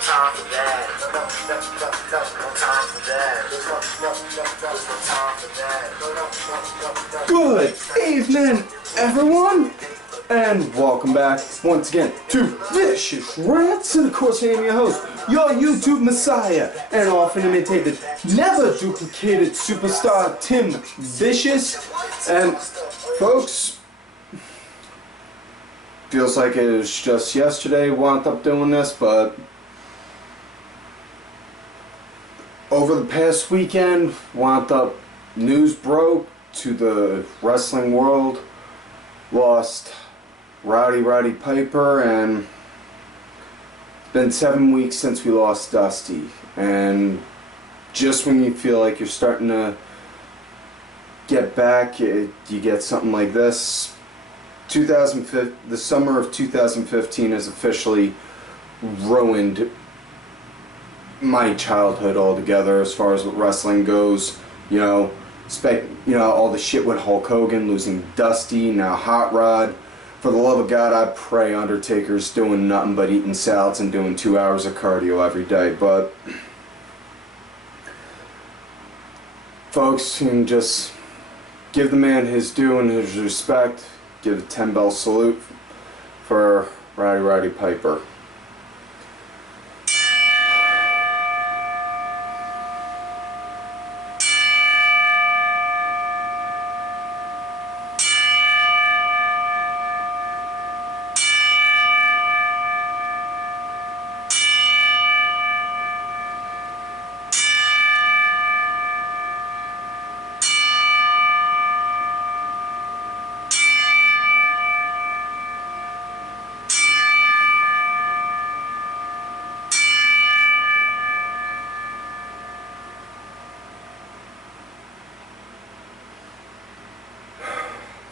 time for that. No time for that. There's no time for that. Good evening, everyone, and welcome back once again to Vicious Rants. And of course, I am your host, your YouTube messiah, and often imitated, never duplicated superstar Tim Vicious. And folks, feels like it was just yesterday wound up doing this, but over the past weekend, wound up news broke to the wrestling world, lost Roddy Piper, and it's been 7 weeks since we lost Dusty. And just when you feel like you're starting to get back, you get something like this. The summer of 2015 has officially ruined my childhood altogether as far as what wrestling goes. You know, all the shit with Hulk Hogan, losing Dusty, now Hot Rod. For the love of God, I pray Undertaker's doing nothing but eating salads and doing 2 hours of cardio every day. But folks, you can just give the man his due and his respect. Give a 10-bell salute for Roddy Piper.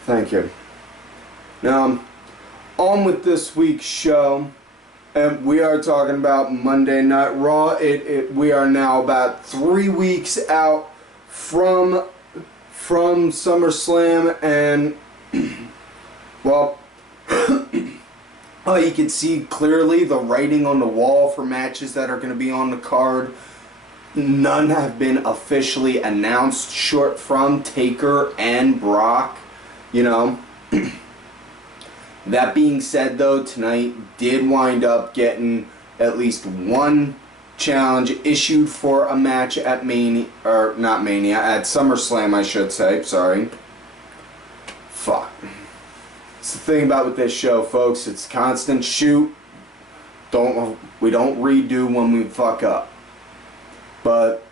Thank you. Now, on with this week's show, and we are talking about Monday Night Raw. We are now about 3 weeks out from SummerSlam, and well, you can see clearly the writing on the wall for matches that are going to be on the card. None have been officially announced, short from Taker and Brock. You know, that being said, though, tonight did wind up getting at least one challenge issued for a match at at SummerSlam, I should say. Sorry. Fuck. It's the thing about with this show, folks. It's constant shoot. We don't redo when we fuck up. But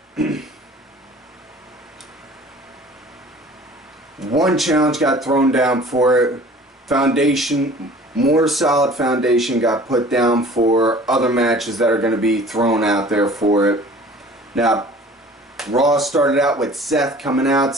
one challenge got thrown down for it. More solid foundation got put down for other matches that are going to be thrown out there for it. Now, Raw started out with Seth coming out.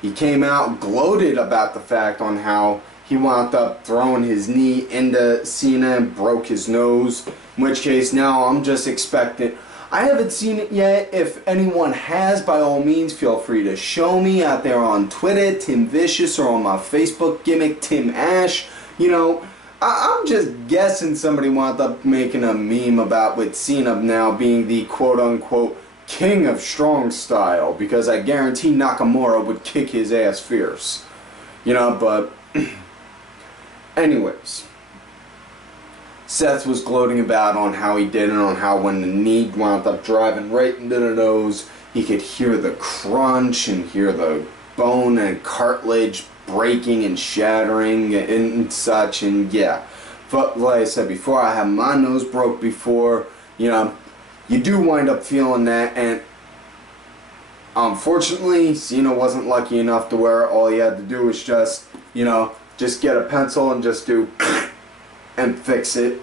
He came out, gloated about the fact on how he wound up throwing his knee into Cena and broke his nose. In which case, now I'm just expecting. I haven't seen it yet. If anyone has, by all means, feel free to show me out there on Twitter, Tim Vicious, or on my Facebook gimmick, Tim Ash. You know, I'm just guessing somebody wound up making a meme about with Cena now being the quote-unquote king of strong style, because I guarantee Nakamura would kick his ass fierce. You know, but anyways. Seth was gloating about on how he did it, on how when the knee wound up driving right into the nose, he could hear the crunch and hear the bone and cartilage breaking and shattering and such. And yeah, but like I said before, I had my nose broke before. You know, you do wind up feeling that, and unfortunately, Cena wasn't lucky enough to where all he had to do was just, you know, just get a pencil and just do and fix it.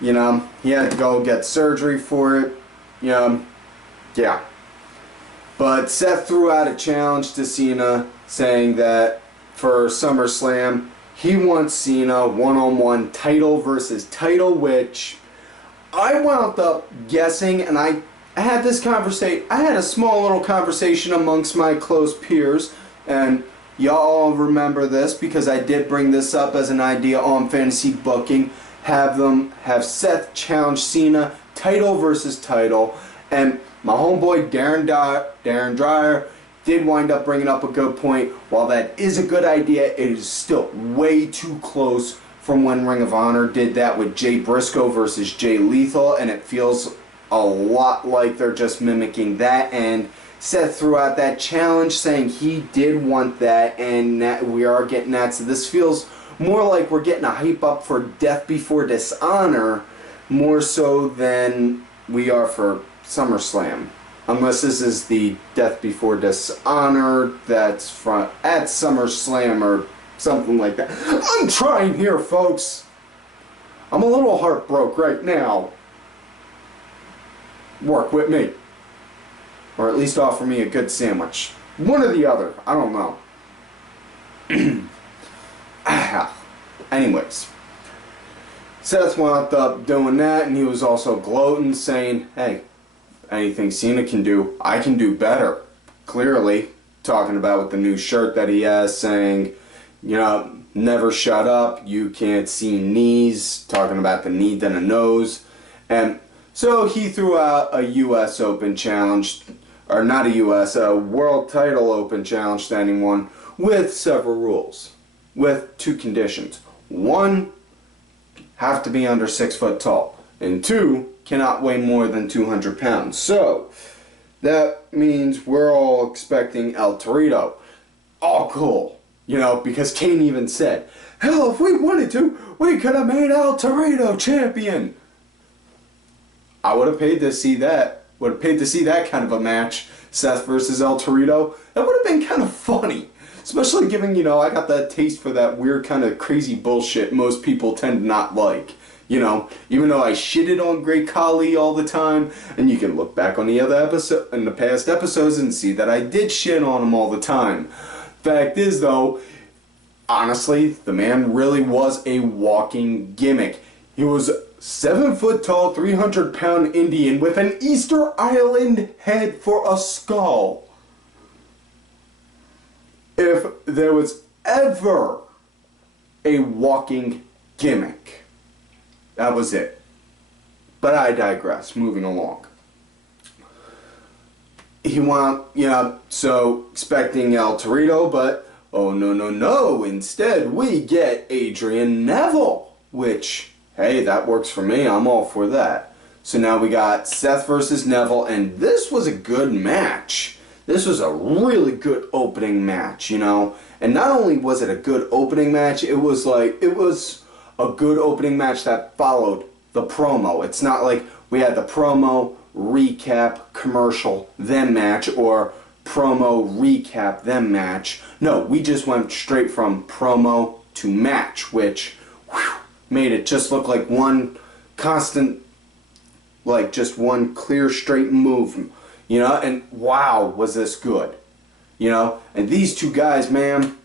You know, he had to go get surgery for it. You know, yeah. But Seth threw out a challenge to Cena saying that for SummerSlam, he wants Cena one-on-one title versus title, which I wound up guessing, and I had this conversation. I had a small little conversation amongst my close peers, and y'all remember this because I did bring this up as an idea on fantasy booking. have Seth challenge Cena, title versus title, and my homeboy Darren Dreyer did wind up bringing up a good point. While that is a good idea, it is still way too close from when Ring of Honor did that with Jay Briscoe versus Jay Lethal, and it feels a lot like they're just mimicking that. And Seth threw out that challenge saying he did want that, and that we are getting that. So this feels more like we're getting a hype up for Death Before Dishonor more so than we are for SummerSlam. Unless this is the Death Before Dishonor that's at SummerSlam or something like that. I'm trying here, folks. I'm a little heartbroken right now. Work with me. Or at least offer me a good sandwich. One or the other. I don't know. Anyways. Seth wound up doing that, and he was also gloating, saying, hey, anything Cena can do, I can do better. Clearly. Talking about with the new shirt that he has, saying, you know, never shut up, you can't see knees. Talking about the knee than a nose. And so he threw out a U.S. Open challenge, or not a U.S., a World Title Open challenge to anyone with several rules, with two conditions. One, have to be under 6 foot tall, and two, cannot weigh more than 200 pounds. So that means we're all expecting El Torito. All cool, you know, because Kane even said, hell, if we wanted to, we could have made El Torito champion. I would have paid to see that. Would have paid to see that kind of a match, Seth versus El Torito. That would have been kind of funny. Especially given, you know, I got that taste for that weird kind of crazy bullshit most people tend to not like. You know, even though I shitted on Great Khali all the time, and you can look back on the other episode, in the past episodes and see that I did shit on him all the time. Fact is, though, honestly, the man really was a walking gimmick. He was 7 foot tall, 300-pound Indian with an Easter Island head for a skull. If there was ever a walking gimmick, that was it. But I digress. Moving along. He so expecting El Torito, but oh no. Instead, we get Adrian Neville, which, hey, that works for me. I'm all for that. So now we got Seth versus Neville, and this was a good match. This was a really good opening match, you know. And not only was it a good opening match, it was a good opening match that followed the promo. It's not like we had the promo, recap, commercial, then match, or promo, recap, then match. No, we just went straight from promo to match, which made it just look like one constant, like just one clear, straight move. You know, and wow, was this good. You know, and these two guys, man,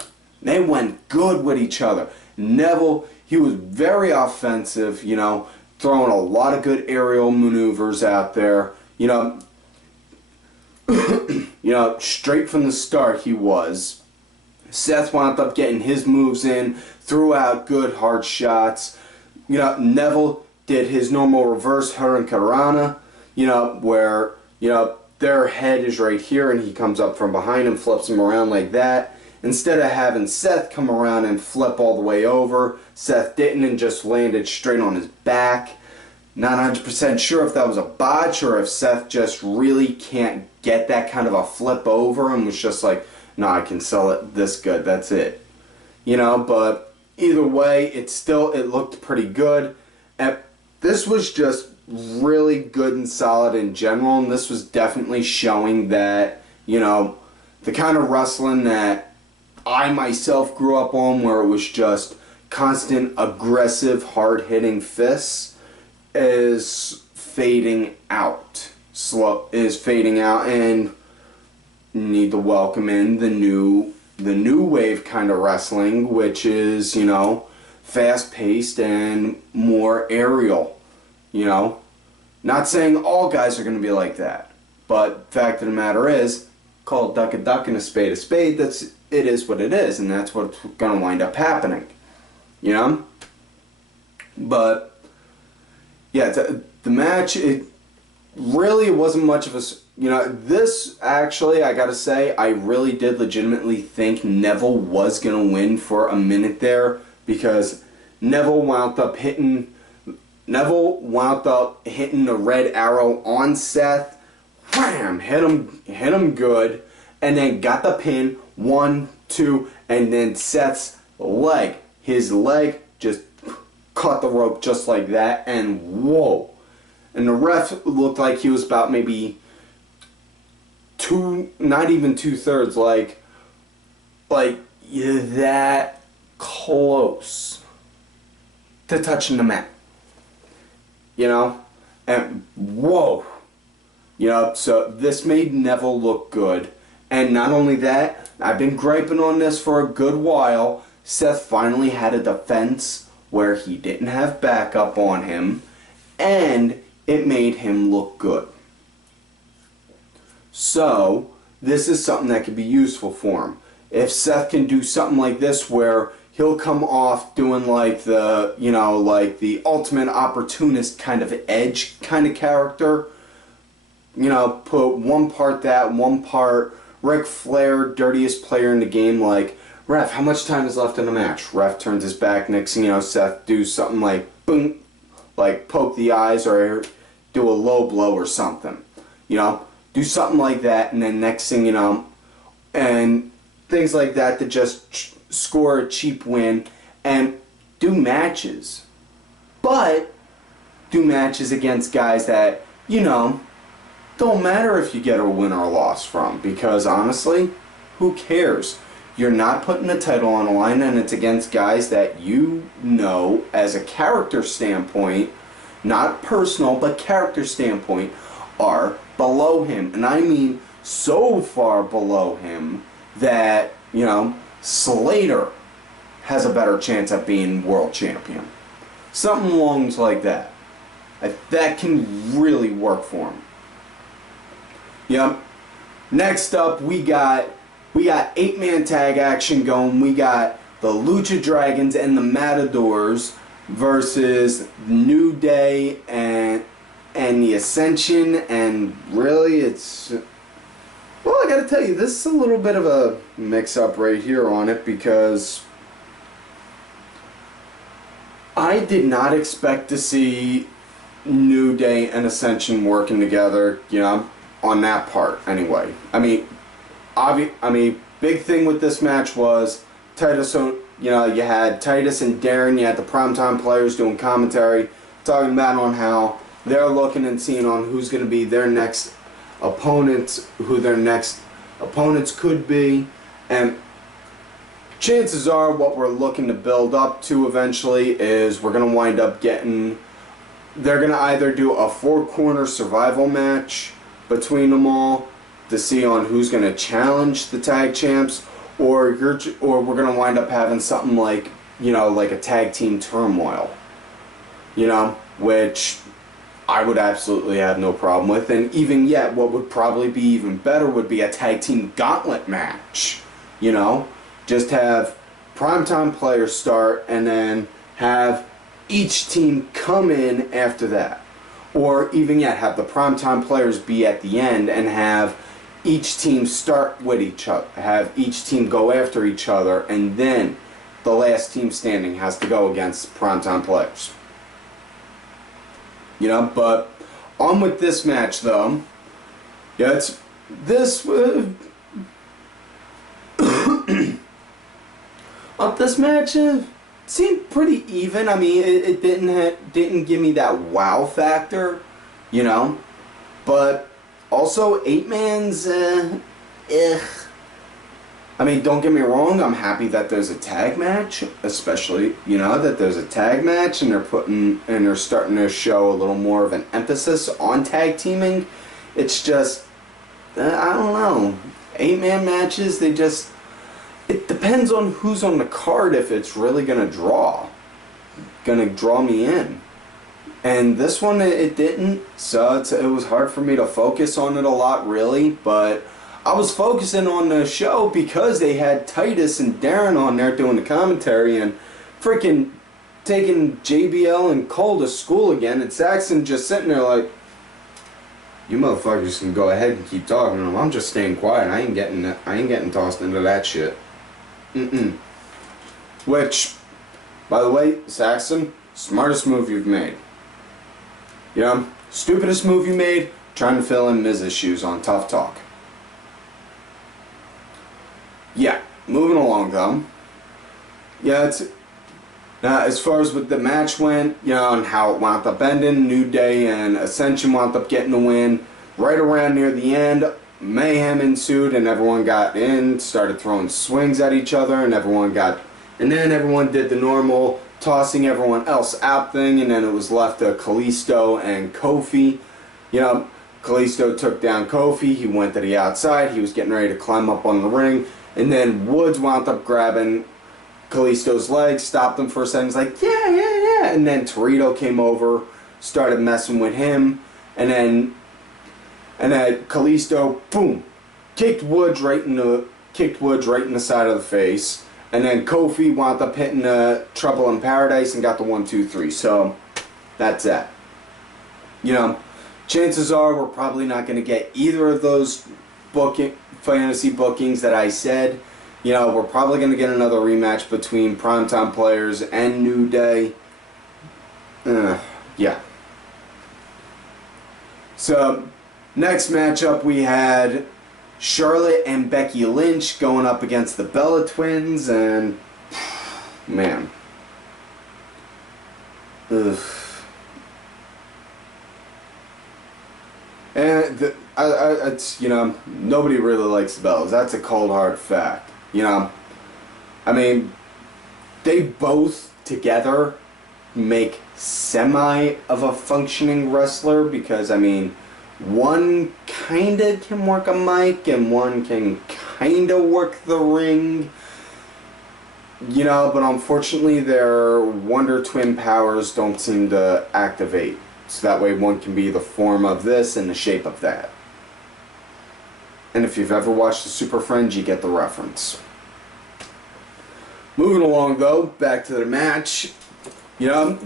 they went good with each other. Neville, he was very offensive, you know, throwing a lot of good aerial maneuvers out there. You know, straight from the start he was. Seth wound up getting his moves in, threw out good hard shots. You know, Neville did his normal reverse Hurricanrana, you know, where, you know, their head is right here and he comes up from behind and flips them around like that. Instead of having Seth come around and flip all the way over, Seth didn't and just landed straight on his back. Not 100% sure if that was a botch or if Seth just really can't get that kind of a flip over and was just like, no, I can sell it this good, that's it. You know, but either way, it looked pretty good. And this was just really good and solid in general, and this was definitely showing that, you know, the kind of wrestling that I myself grew up on, where it was just constant, aggressive, hard-hitting fists, is fading out. Is fading out, and need to welcome in the new wave kind of wrestling, which is, you know, fast-paced and more aerial. You know, not saying all guys are going to be like that, but fact of the matter is, call a duck and a spade, it is what it is, and that's what's going to wind up happening, you know? But yeah, the match, it really wasn't much of a, this actually, I gotta say, I really did legitimately think Neville was gonna win for a minute there, because Neville wound up hitting the red arrow on Seth, wham, hit him good, and then got the pin, 1, 2, and then Seth's his leg just caught the rope just like that, and whoa. And the ref looked like he was about maybe not even 2/3, you're that close to touching the mat. And whoa. So this made Neville look good. And not only that, I've been griping on this for a good while. Seth finally had a defense where he didn't have backup on him, and it made him look good. So, this is something that could be useful for him. If Seth can do something like this where he'll come off doing the ultimate opportunist kind of edge kind of character, put one part that, one part Ric Flair, dirtiest player in the game, like, ref, how much time is left in the match? Ref turns his back, next thing you know, Seth do something like, boom, like poke the eyes or do a low blow or something. Do something like that, and then next thing you know, and things like that to just score a cheap win, and do matches. But do matches against guys that, don't matter if you get a win or a loss from, because honestly, who cares? You're not putting the title on the line, and it's against guys that as a character standpoint, not personal, but character standpoint, are below him. And I mean so far below him that, Slater has a better chance at being world champion. Something along like that. That can really work for him. Next up, we got 8-man tag action going. We got the Lucha Dragons and the Matadors versus New Day and the Ascension, and really it's, well, I gotta tell you, this is a little bit of a mix-up right here on it, because I did not expect to see New Day and Ascension working together, on that part anyway. I mean, big thing with this match was Titus, you had Titus and Darren, you had the primetime players doing commentary, talking about on how they're looking and seeing on who's going to be their next opponents, who their next opponents could be, and chances are what we're looking to build up to eventually is we're going to wind up getting, they're going to either do a 4-corner survival match between them all to see on who's going to challenge the tag champs, or we're going to wind up having something like, like a tag team turmoil, which I would absolutely have no problem with. And even yet, what would probably be even better would be a tag team gauntlet match, just have primetime players start and then have each team come in after that. Or even yet, have the primetime players be at the end and have each team start with each other, have each team go after each other, and then the last team standing has to go against primetime players. But on with this match though. This match seemed pretty even. I mean, it didn't give me that wow factor, but also 8-man's I mean, don't get me wrong, I'm happy that there's a tag match, especially, that there's a tag match and they're starting to show a little more of an emphasis on tag teaming. It's just, I don't know, 8-man matches, it depends on who's on the card if it's really gonna draw me in. And this one, it didn't, so it was hard for me to focus on it a lot, really, but I was focusing on the show because they had Titus and Darren on there doing the commentary, and freaking taking JBL and Cole to school again, and Saxon just sitting there like, you motherfuckers can go ahead and keep talking to him. I'm just staying quiet. I ain't getting tossed into that shit. Which, by the way, Saxon, smartest move you've made. You know, stupidest move you made, trying to fill in Miz's shoes on Tough Talk. Yeah, moving along though. Yeah, it's now as far as what the match went, you know, and how it wound up ending, New Day and Ascension wound up getting the win. Right around near the end, mayhem ensued and everyone got in, started throwing swings at each other, and then everyone did the normal tossing everyone else out thing, and then it was left to Kalisto and Kofi. You know, Kalisto took down Kofi, he went to the outside, he was getting ready to climb up on the ring, and then Woods wound up grabbing Kalisto's legs, stopped him for a second, he's like, yeah, and then Torito came over, started messing with him, and then Kalisto, boom, kicked Woods right in the side of the face, and then Kofi wound up hitting Trouble in Paradise and got the 1, 2, 3. So that's that. You know, chances are we're probably not going to get either of those fantasy bookings that I said. You know, we're probably going to get another rematch between Primetime Players and New Day. Yeah. So, next matchup we had Charlotte and Becky Lynch going up against the Bella Twins, and man. Ugh. And it's, you know, nobody really likes the Bellas. That's a cold hard fact. You know, I mean, they both together make semi of a functioning wrestler because, I mean, one kinda can work a mic and one can kinda work the ring. You know, but unfortunately their Wonder Twin powers don't seem to activate. So that way one can be the form of this and the shape of that. And if you've ever watched the Super Friends, you get the reference. Moving along though, back to the match. You know,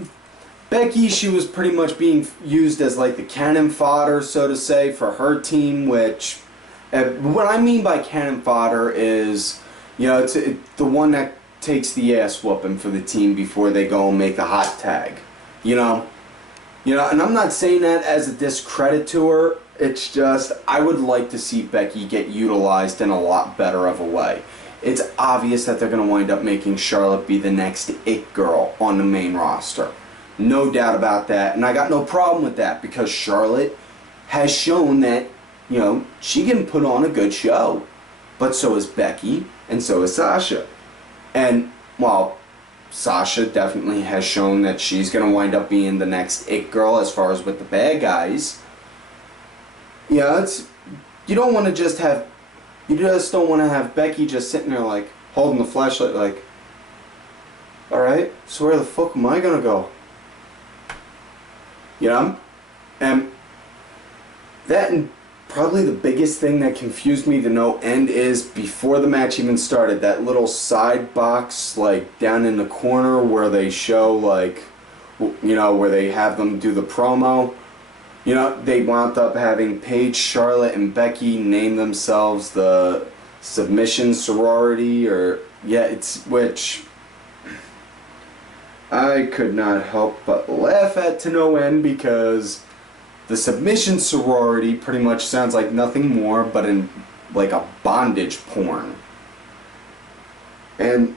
Becky, she was pretty much being used as like the cannon fodder, so to say, for her team, which, what I mean by cannon fodder is, you know, it's the one that takes the ass whooping for the team before they go and make a hot tag. You know, and I'm not saying that as a discredit to her. It's just, I would like to see Becky get utilized in a lot better of a way. It's obvious that they're going to wind up making Charlotte be the next it girl on the main roster. No doubt about that. And I got no problem with that because Charlotte has shown that, you know, she can put on a good show. But so is Becky and so is Sasha. And, well, Sasha definitely has shown that she's going to wind up being the next it girl as far as with the bad guys. Yeah, it's, you don't want to just have, you just don't want to have Becky just sitting there like holding the flashlight like, alright, so where the fuck am I going to go? You know? And that, and probably the biggest thing that confused me to no end is before the match even started, that little side box like down in the corner where they show like, you know, where they have them do the promo. You know, they wound up having Paige, Charlotte, and Becky name themselves the Submission Sorority, or, yeah, it's, which I could not help but laugh at to no end because the Submission Sorority pretty much sounds like nothing more but in, like, a bondage porn. And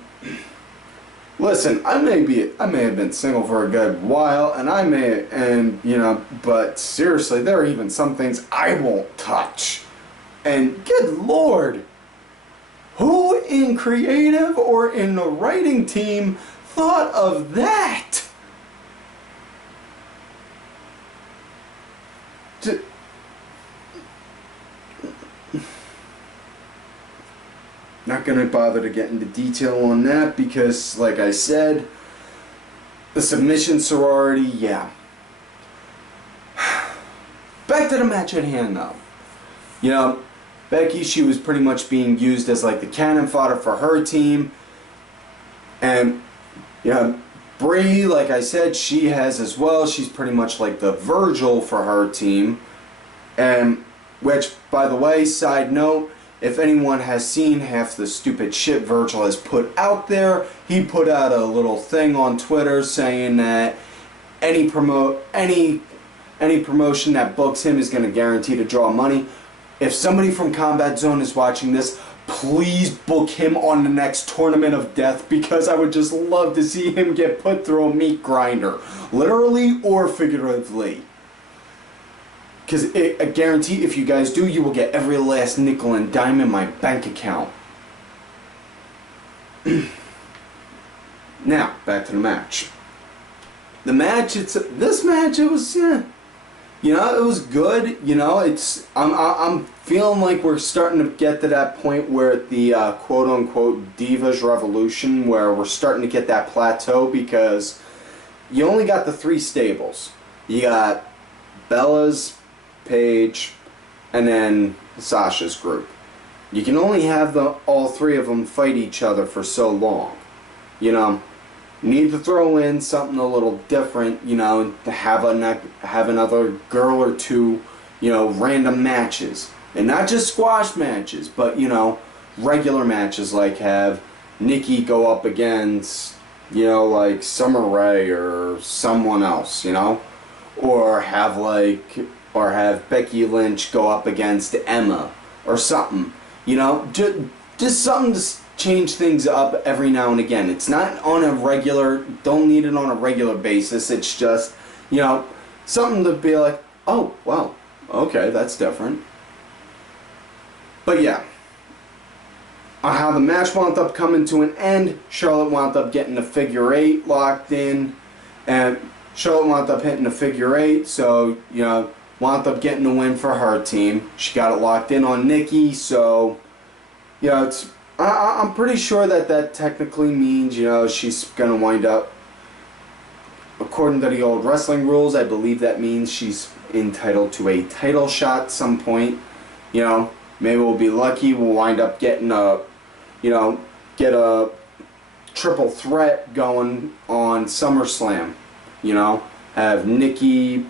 listen, I may have been single for a good while, and you know, but seriously, there are even some things I won't touch. And good Lord, who in creative or in the writing team thought of that? Not gonna bother to get into detail on that because, like I said, the Submission Sorority, yeah. Back to the match at hand though. You know, Becky, she was pretty much being used as like the cannon fodder for her team. And, yeah, Bree, like I said, she has as well. She's pretty much like the Virgil for her team. And, which, by the way, side note, if anyone has seen half the stupid shit Virgil has put out there, he put out a little thing on Twitter saying that any promotion that books him is going to guarantee to draw money. If somebody from Combat Zone is watching this, please book him on the next Tournament of Death, because I would just love to see him get put through a meat grinder, literally or figuratively. Because I guarantee if you guys do, you will get every last nickel and dime in my bank account. Now, back to the match. The match, this match, it was, yeah, you know, it was good. You know, I'm feeling like we're starting to get to that point where the quote-unquote Divas Revolution, where we're starting to get that plateau, because you only got the 3 stables. You got Bella's, Paige, and then Sasha's group. You can only have all 3 of them fight each other for so long. You know, you need to throw in something a little different, you know, to have another girl or 2, you know, random matches. And not just squash matches, but, you know, regular matches, like have Nikki go up against, you know, like Summer Rae or someone else, you know? Or have Becky Lynch go up against Emma or something, you know? Just something to change things up every now and again. It's not on a regular, don't need it on a regular basis. It's just, you know, something to be like, oh, wow, okay, that's different. But yeah, how the match wound up coming to an end, Charlotte wound up getting a figure 8 locked in, and Charlotte wound up hitting a figure 8, so, you know, wound up getting a win for her team. She got it locked in on Nikki, so, you know, I'm pretty sure that technically means, you know, she's going to wind up, according to the old wrestling rules, I believe that means she's entitled to a title shot at some point. You know, maybe we'll be lucky, we'll wind up getting a, you know, get a triple threat going on SummerSlam. You know, have Nikki,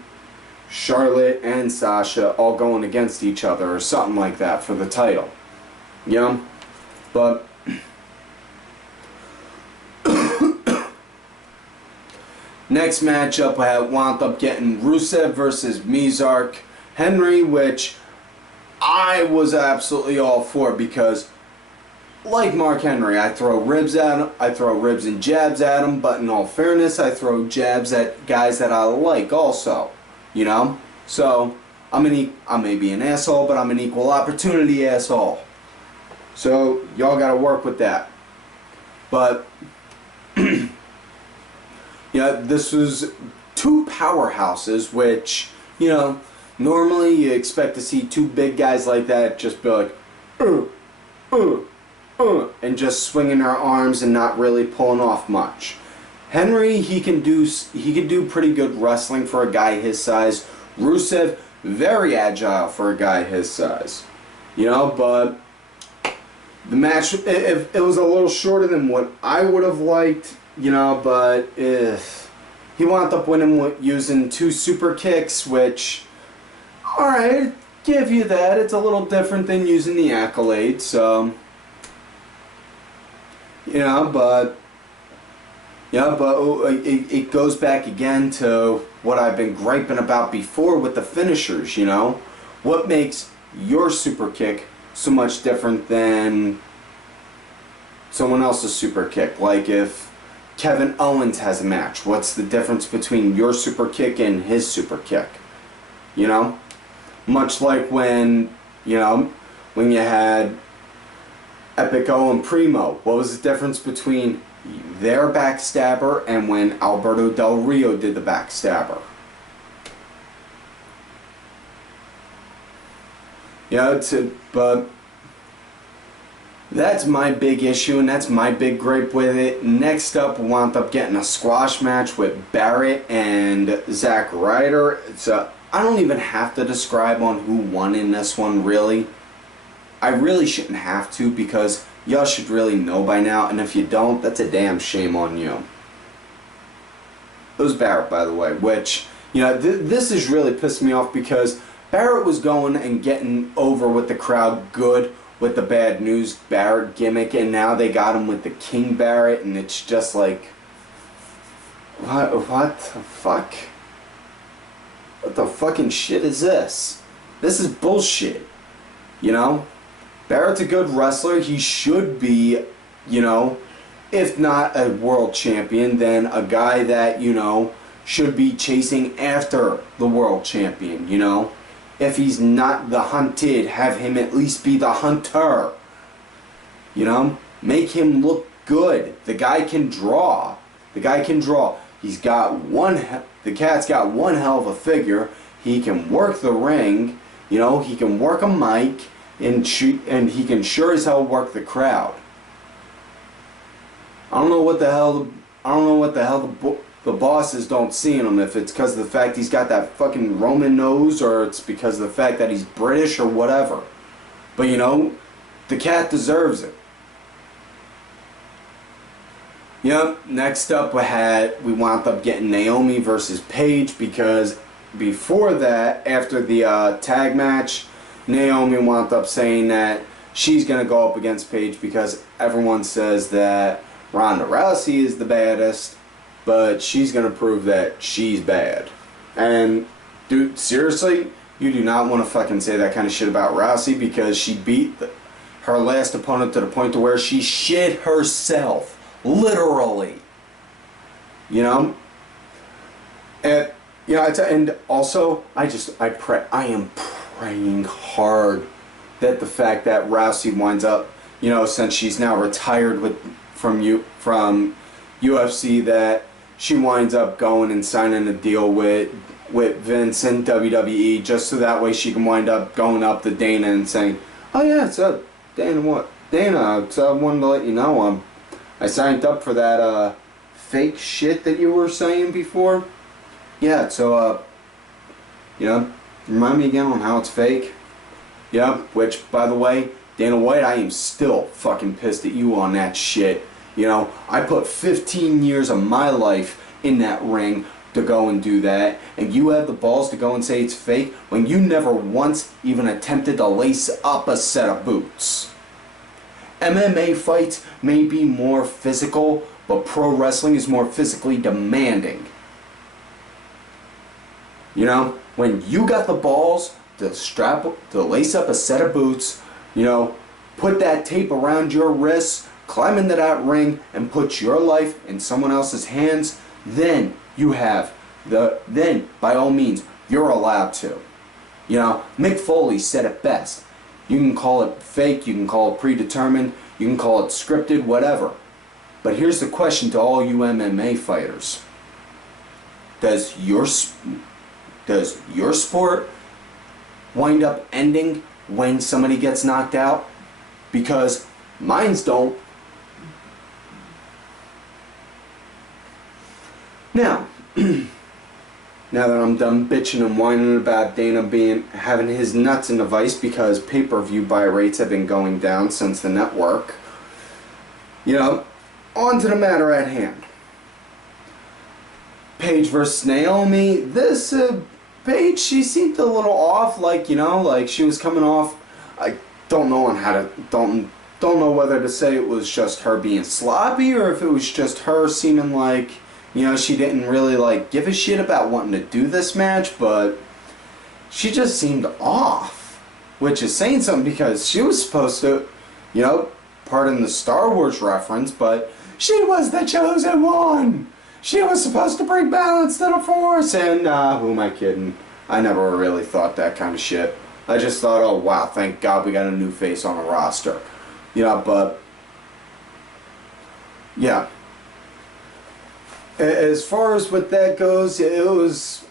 Charlotte, and Sasha all going against each other or something like that for the title. You know? But next matchup, I wound up getting Rusev versus Mizark Henry, which I was absolutely all for, because like Mark Henry, I throw ribs at him, I throw ribs and jabs at him, but in all fairness, I throw jabs at guys that I like also, you know? So, I may be an asshole, but I'm an equal opportunity asshole. So, y'all gotta work with that. But, yeah, this was 2 powerhouses, which, you know, normally you expect to see 2 big guys like that just be like, and just swinging their arms and not really pulling off much. Henry, he can do pretty good wrestling for a guy his size. Rusev, very agile for a guy his size. You know, but the match, it was a little shorter than what I would have liked, you know, but he wound up winning using 2 super kicks, which, alright, give you that. It's a little different than using the accolades, so, you know, but, yeah, but it goes back again to what I've been griping about before with the finishers, you know? What makes your super kick so much different than someone else's super kick? Like if Kevin Owens has a match, what's the difference between your super kick and his super kick? You know? Much like when, you know, when you had Epico and Primo, what was the difference between their backstabber and when Alberto Del Rio did the backstabber? Yeah, but that's my big issue, and that's my big gripe with it. Next up, we wound up getting a squash match with Barrett and Zack Ryder. I don't even have to describe on who won in this one, really. I really shouldn't have to, because y'all should really know by now, and if you don't, that's a damn shame on you. It was Barrett, by the way, which, you know, this is really pissed me off because Barrett was going and getting over with the crowd good with the Bad News Barrett gimmick, and now they got him with the King Barrett, and it's just like, what the fuck? What the fucking shit is this? This is bullshit, you know? Barrett's a good wrestler. He should be, you know, if not a world champion, then a guy that, you know, should be chasing after the world champion, you know? If he's not the hunted, have him at least be the hunter. You know? Make him look good. The guy can draw. The guy can draw. He's got the cat's got one hell of a figure. He can work the ring. You know, he can work a mic. And he can sure as hell work the crowd. I don't know what the hell the bosses don't see in him, if it's because of the fact he's got that fucking Roman nose, or it's because of the fact that he's British or whatever. But you know, the cat deserves it. Yep, next up we wound up getting Naomi versus Paige, because before that, after the tag match, Naomi wound up saying that she's going to go up against Paige because everyone says that Ronda Rousey is the baddest, but she's going to prove that she's bad. And, dude, seriously, you do not want to fucking say that kind of shit about Rousey, because she beat her last opponent to the point to where she shit herself. Literally. You know? And, you know, and also, I am praying hard that the fact that Rousey winds up, you know, since she's now retired from UFC, that she winds up going and signing a deal with Vince and WWE, just so that way she can wind up going up to Dana and saying, "Oh yeah, it's Dana, what? Dana, I wanted to let you know I signed up for that fake shit that you were saying before. Yeah, so you know, remind me again on how it's fake." Yeah, which, by the way, Dana White, I am still fucking pissed at you on that shit. You know, I put 15 years of my life in that ring to go and do that, and you have the balls to go and say it's fake when you never once even attempted to lace up a set of boots. MMA fights may be more physical, but pro wrestling is more physically demanding. You know, when you got the balls to lace up a set of boots, you know, put that tape around your wrists, climb into that ring, and put your life in someone else's hands, then then by all means, you're allowed to. You know, Mick Foley said it best. You can call it fake, you can call it predetermined, you can call it scripted, whatever. But here's the question to all you MMA fighters. Does your sport wind up ending when somebody gets knocked out? Because mine's don't. Now, now that I'm done bitching and whining about Dana having his nuts in a vice because pay-per-view buy rates have been going down since the network, you know, on to the matter at hand. Paige versus Naomi. This Paige, she seemed a little off, like, you know, like she was coming off. I don't know don't know whether to say it was just her being sloppy or if it was just her seeming like, you know, she didn't really like give a shit about wanting to do this match, but she just seemed off, which is saying something because she was supposed to, you know, pardon the Star Wars reference, but she was the chosen one. She was supposed to bring balance to the Force, and who am I kidding? I never really thought that kind of shit. I just thought, oh wow, thank God we got a new face on the roster. You know, but yeah. As far as what that goes, it was,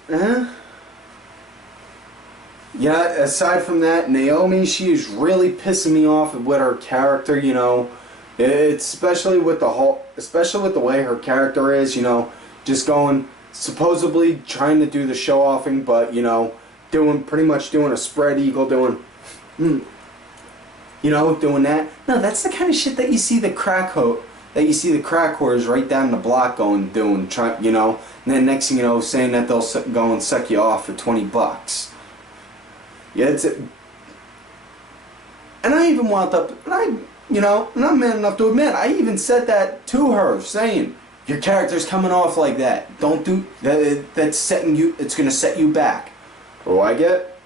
yeah, aside from that, Naomi, she is really pissing me off with her character, you know. It's especially with the way her character is, you know, just going, supposedly trying to do the show-offing, but, you know, pretty much doing a spread eagle, doing, you know, doing that. No, that's the kind of shit that you see the crack that you see the crack whores right down the block doing, you know, and then next thing you know, saying that they'll go and suck you off for $20. Yeah, and I even wound up, you know, and I'm man enough to admit, I even said that to her, saying, your character's coming off like that. Don't do that. That's setting you. It's gonna set you back. What do I get?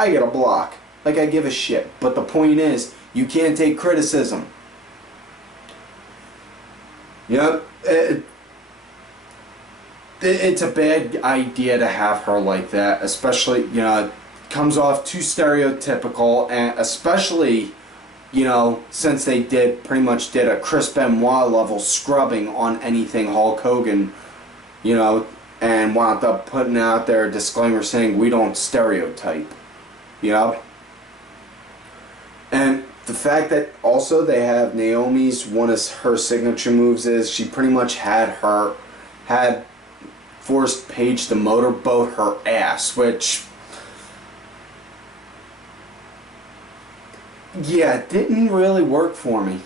I get a block. Like I give a shit. But the point is, you can't take criticism. Yep. It's a bad idea to have her like that, especially, you know, it comes off too stereotypical, and especially, you know, since they pretty much did a Chris Benoit level scrubbing on anything Hulk Hogan, you know, and wound up putting out their disclaimer saying we don't stereotype, you know. And the fact that also they have Naomi's, one of her signature moves is she pretty much had forced Paige to motorboat her ass, which, yeah, it didn't really work for me,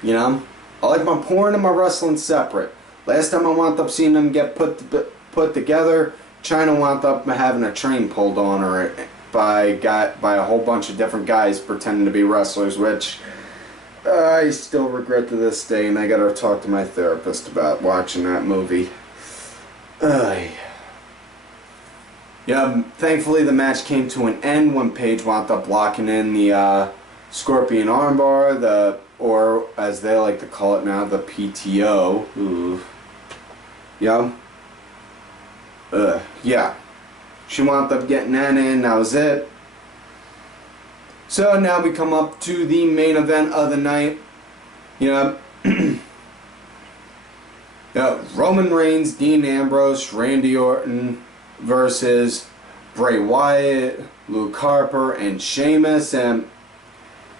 you know. I like my porn and my wrestling separate. Last time I wound up seeing them get put together, China wound up having a train pulled on her by a whole bunch of different guys pretending to be wrestlers, which I still regret to this day, and I gotta talk to my therapist about watching that movie. Yeah, thankfully the match came to an end when Paige wound up locking in the Scorpion armbar, or as they like to call it now, the PTO. Ooh. Yeah. Yeah. She wound up getting that in, that was it. So now we come up to the main event of the night. Yeah. Yeah, Roman Reigns, Dean Ambrose, Randy Orton versus Bray Wyatt, Luke Harper, and Sheamus. And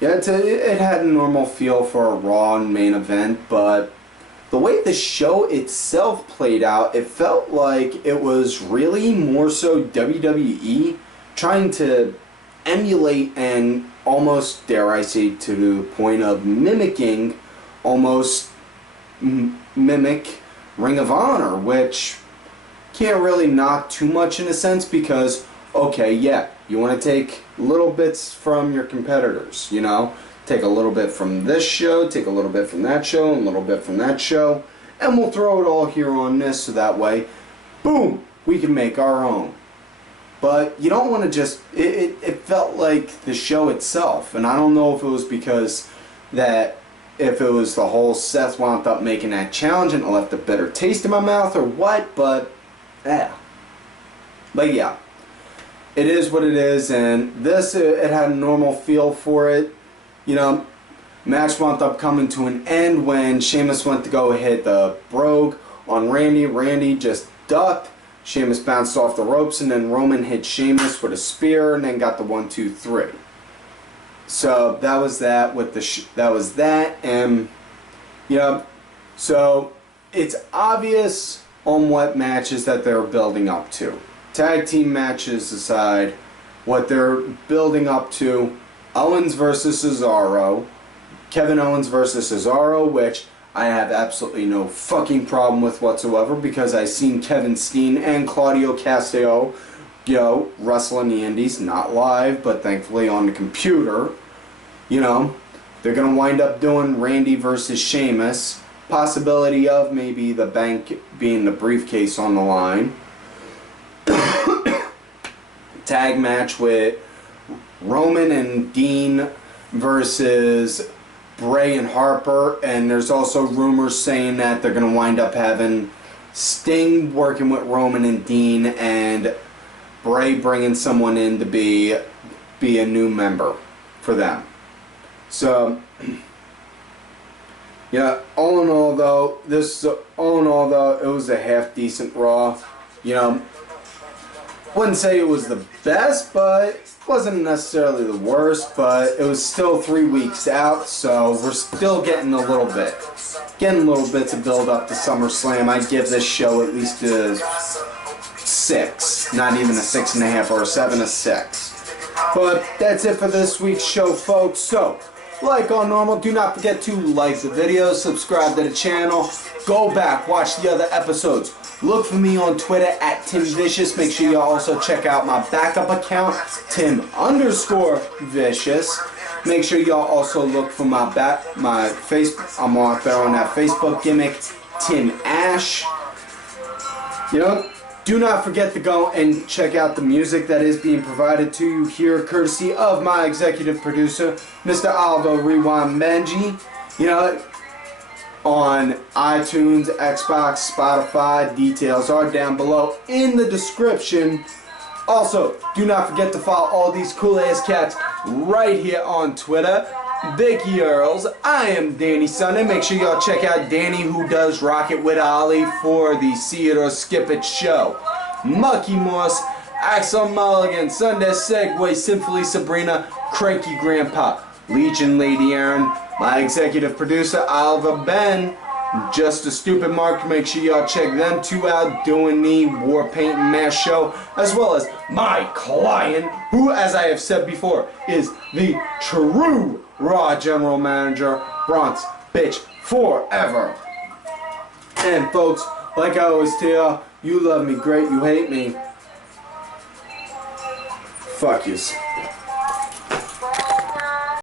yeah, it had a normal feel for a Raw main event, but the way the show itself played out, it felt like it was really more so WWE trying to emulate and almost, dare I say, to the point of mimicking, almost mimic Ring of Honor, which can't really knock too much in a sense because, okay, yeah, you want to take little bits from your competitors, you know? Take a little bit from this show, take a little bit from that show, and a little bit from that show, and we'll throw it all here on this so that way, boom, we can make our own. But you don't want to just, it felt like the show itself, and I don't know if it was because that, if it was the whole Seth wound up making that challenge and it left a bitter taste in my mouth or what, but yeah. But yeah, it is what it is, and this, it had a normal feel for it. You know, match wound up coming to an end when Sheamus went to go hit the brogue on Randy. Randy just ducked. Sheamus bounced off the ropes, and then Roman hit Sheamus with a spear, and then got the 1, 2, 3. So that was that with that was that, and yeah. So it's obvious on what matches that they're building up to. Tag team matches aside, what they're building up to. Owens versus Cesaro, Kevin Owens versus Cesaro, which I have absolutely no fucking problem with whatsoever because I've seen Kevin Steen and Claudio Castagnoli, you know, wrestle in the indies, not live, but thankfully on the computer. You know, they're going to wind up doing Randy versus Sheamus, possibility of maybe the bank being the briefcase on the line. Tag match with Roman and Dean versus Bray and Harper, and there's also rumors saying that they're going to wind up having Sting working with Roman and Dean, and Bray bringing someone in to be a new member for them. So yeah, all in all though, it was a half decent Raw. You know, wouldn't say it was the best, but it wasn't necessarily the worst, but it was still 3 weeks out, so we're still getting a little bit to build up to SummerSlam. I'd give this show at least a 6, not even a 6.5 or a 7, a 6. But that's it for this week's show, folks. So like all normal, do not forget to like the video, subscribe to the channel, go back, watch the other episodes. Look for me on Twitter at TimVicious. Make sure you also check out my backup account, Tim_Vicious. Make sure y'all also look for my Facebook. I'm out there on that Facebook gimmick, Tim Ash. You know, do not forget to go and check out the music that is being provided to you here, courtesy of my executive producer, Mr. Aldo Rewind Benji. You know, on iTunes, Xbox, Spotify. Details are down below in the description. Also, do not forget to follow all these cool ass cats right here on Twitter. Vicky Earls. I am Danny Sunday. Make sure y'all check out Danny, who does Rocket with Ollie for the See It or Skip It show. Mucky Morse, Axel Mulligan, Sunday Segway, Simply Sabrina, Cranky Grandpa, Legion Lady Aaron, my executive producer Oliver Ben, Just a Stupid Mark. Make sure y'all check them two out doing the War Paint and Mash show, as well as my client, who, as I have said before, is the true Raw General Manager, Bronx Bitch Forever. And folks, like I always tell y'all, you love me great, you hate me, fuck yous.